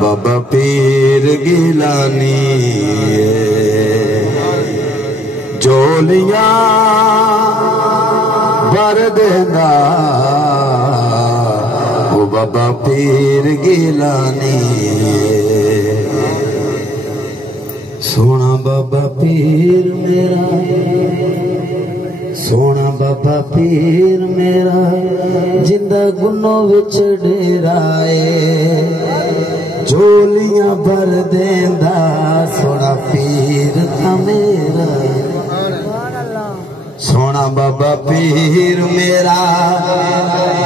बाबा पीर गिलानी झोलियां भर देंदा वो बाबा पीर गिलानी सोना बाबा पीर मेरा सोना बाबा पीर मेरा जिंदा गुनों विच डेराए झोलियां भर देंदा सोना पीर था मेरा सोना बाबा पीर मेरा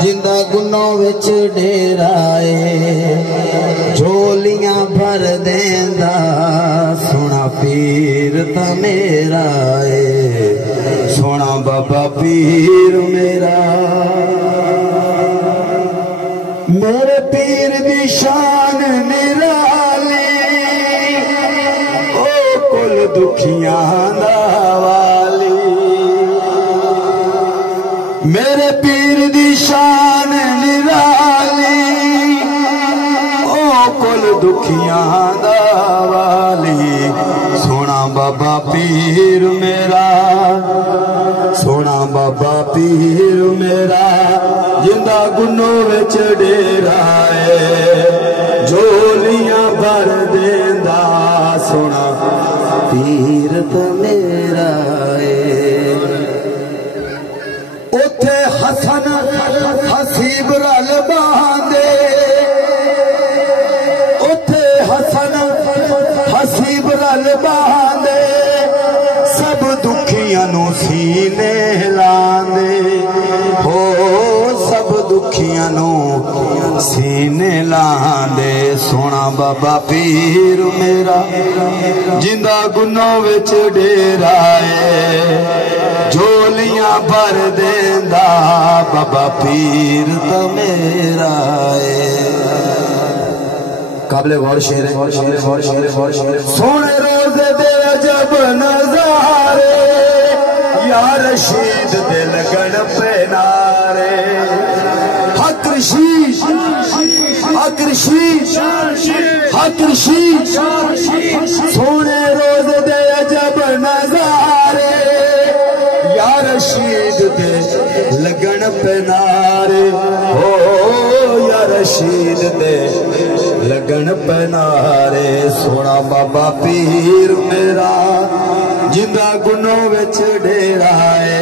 जिंदा गुनों विच डेराए झोलियां भर देंदा सोना पीर था मेरा सोना बाबा पीर मेरा मेरे पीर दी शान निराली ओ कुल दुखियां दा वाली मेरे पीर दी शान निराली ओ कुल दुखियां दा वाली सोना बाबा पीर मेरा सोना बाबा पीर मेरा जिंदा गुनों विच डेराए झोलियां भर देंदा सोना पीर तो मेरा उथे हसन हसीब रल बांधे उथे हसन हसीब रल बांधे सब दुखियां नू सीने लांदे हो सब दुखियां नू सीने लांदे सोना बाबा पीर मेरा जिंदा गुनों विच डेराए झोलियां भर देंदा बाबा पीर तो मेरा काबले गौर शेर है सोने रोज़े दे अजब नज़ारे या रशीद दे लगन पे नारे हक रशीद सोने रोज़े दे अजब नज़ारे या रशीद दे लगन पे नारे हो या रशीद दे लगन पे नारे सोना बाबा पीर मेरा जिंदा गुनों विच डेराए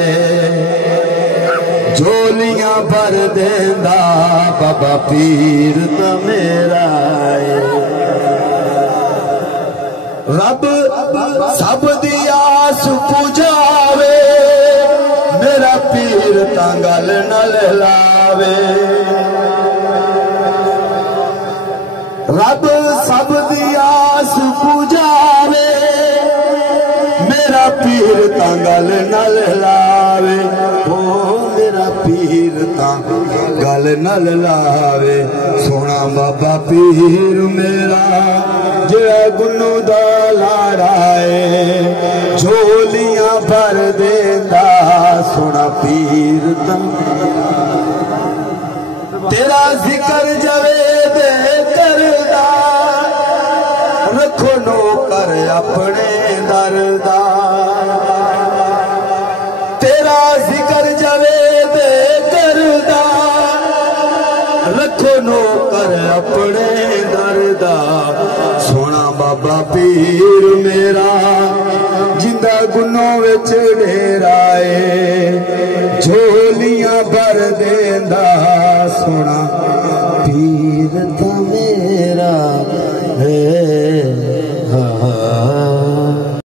झोलियां भर देंदा बाबा पीर तो मेरा रब सब दी आस पुजावे मेरा पीर तां गल नल लावे रब सब दी आस पुजावे मेरा पीर तां गल नल लावे ओ मेरा पीर तां गल नल लावे सोना बाबा पीर मेरा जेड़ा गुनों दा लाड़ाए झोलियां भर देंदा सोना पीर तां तेरा जिक्र जवेद करदा रखो नौकर अपने दरदा तेरा जिक्र जवेद करदा रखो नौकर अपने दरदा सोना बाबा पीर मेरा जिंदा गुनों विच डेराए झोलियां भर देंदा सोना पीर तो मेरा